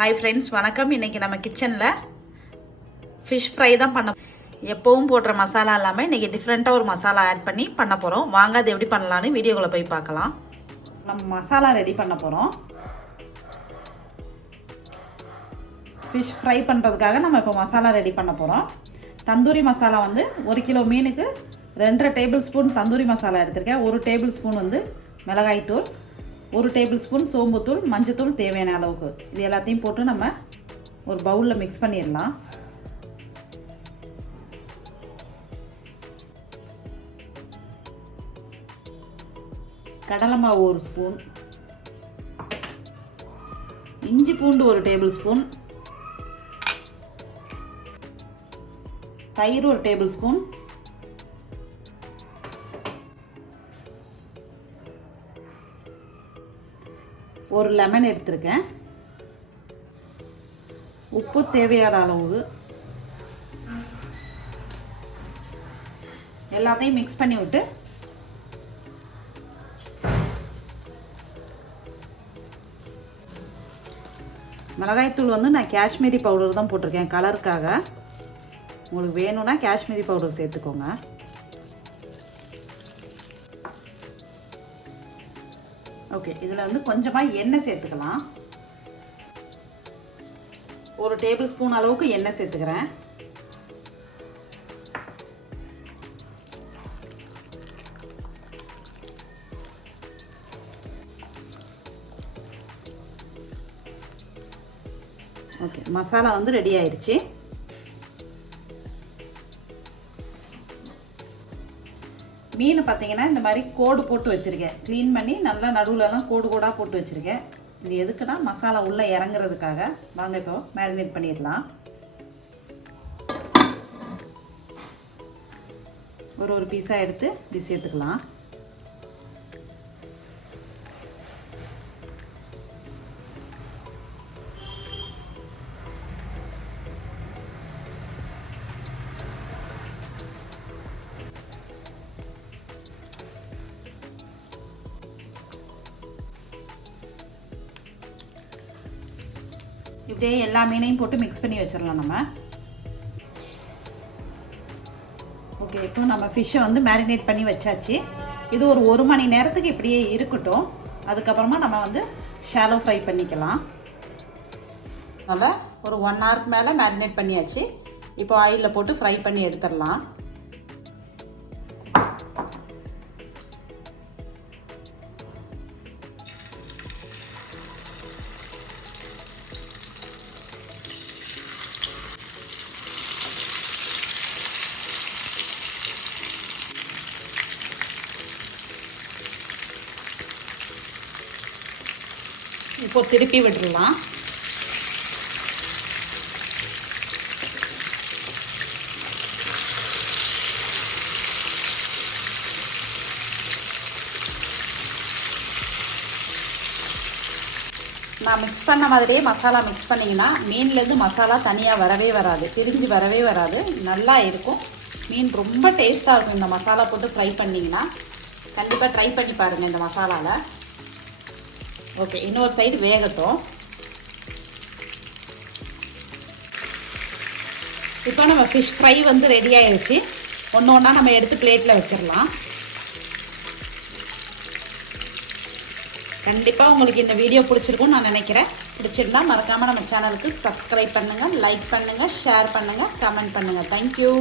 Hi friends வணக்கம். இன்றைக்கி நம்ம கிச்சனில் ஃபிஷ் ஃப்ரை தான் பண்ண எப்போவும் போடுற மசாலா இல்லாமல் இன்றைக்கி டிஃப்ரெண்ட்டாக ஒரு மசாலா ஆட் பண்ணி பண்ண போகிறோம் வாங்க அது எப்படி பண்ணலான்னு வீடியோக்குள்ளே போய் பார்க்கலாம். நம்ம மசாலா ரெடி பண்ண போகிறோம் ஃபிஷ் ஃப்ரை பண்ணுறதுக்காக நம்ம இப்போ மசாலா ரெடி பண்ண போகிறோம் தந்தூரி மசாலா வந்து ஒரு கிலோ மீனுக்கு ரெண்டரை டேபிள் ஸ்பூன் தந்தூரி மசாலா எடுத்திருக்கேன். ஒரு டேபிள் ஸ்பூன் வந்து மிளகாய்த்தூள் ஒரு டேபிள் ஸ்பூன் சோம்புத்தூள் மஞ்சத்தூள் தேவையான அளவுக்கு. இது எல்லாத்தையும் போட்டு நம்ம ஒரு பவுலில் மிக்ஸ் பண்ணிடலாம். கடலை மாவு ஒரு ஸ்பூன். இஞ்சி பூண்டு ஒரு டேபிள் ஸ்பூன் தயிர் ஒரு டேபிள் ஸ்பூன் ஒரு லெமன் எடுத்திருக்கேன். உப்பு தேவையான அளவு. எல்லாத்தையும் மிக்ஸ் பண்ணி விட்டு. மிளகாய்த்தூள் வந்து நான் காஷ்மீரி பவுடர் தான் போட்டிருக்கேன் கலருக்காக உங்களுக்கு வேணும்னா காஷ்மீரி பவுடர் சேர்த்துக்கோங்க. ஓகே இதில் வந்து கொஞ்சமாக எண்ணெய் சேர்த்துக்கலாம். ஒரு டேபிள் ஸ்பூன் அளவுக்கு எண்ணெய் சேர்த்துக்கிறேன். ஓகே மசாலா வந்து ரெடி ஆயிடுச்சு. மீன் பார்த்தீங்கன்னா இந்த மாதிரி கோடு போட்டு வச்சுருக்கேன். க்ளீன் பண்ணி நல்லா நடுவில்லாம் கோடு கோடாக போட்டு வச்சுருக்கேன். இது எதுக்குன்னா மசாலா உள்ளே இறங்குறதுக்காக. வாங்க இப்போ மேரினேட் பண்ணிடலாம். ஒரு ஒரு பீஸாக எடுத்து இப்படி சேர்த்துக்கலாம். இப்படியே எல்லா மீனையும் போட்டு மிக்ஸ் பண்ணி வச்சிடலாம் நம்ம. ஓகே இப்போ நம்ம ஃபிஷ்ஷை வந்து மேரினேட் பண்ணி வச்சாச்சு. இது ஒரு ஒரு மணி நேரத்துக்கு இப்படியே இருக்கட்டும். அதுக்கப்புறமா நம்ம வந்து ஷாலோ ஃப்ரை பண்ணிக்கலாம். அதனால் ஒரு ஒன் ஹவருக்கு மேலே மேரினேட் பண்ணியாச்சு. இப்போ ஆயிலில் போட்டு ஃப்ரை பண்ணி எடுத்துடலாம். இப்போ திருப்பி விட்டுடலாம் நான் மிக்ஸ் பண்ண மாதிரியே மசாலா மிக்ஸ் பண்ணிங்கன்னா மீன்லேருந்து மசாலா தனியாக வரவே வராது. பிரிஞ்சு வரவே வராது. நல்லா இருக்கும். மீன் ரொம்ப டேஸ்ட்டாக இருக்கும். இந்த மசாலா போட்டு ஃப்ரை பண்ணிங்கன்னா. கண்டிப்பாக ட்ரை பண்ணி பாருங்கள் இந்த மசாலாவில் ஓகே இன்னொரு சைடு வேகட்டும். இப்போ நம்ம ஃபிஷ் ஃப்ரை வந்து ரெடி ஆயிடுச்சு ஒன்று ஒன்றா நம்ம எடுத்து பிளேட்டில் வச்சிடலாம். கண்டிப்பாக உங்களுக்கு இந்த வீடியோ பிடிச்சிருக்கும்னு நான் நினைக்கிறேன். பிடிச்சிருந்தா மறக்காமல் நம்ம சேனலுக்கு சப்ஸ்கிரைப் பண்ணுங்கள் லைக் பண்ணுங்கள் ஷேர் பண்ணுங்கள் கமெண்ட் பண்ணுங்கள் தேங்க்யூ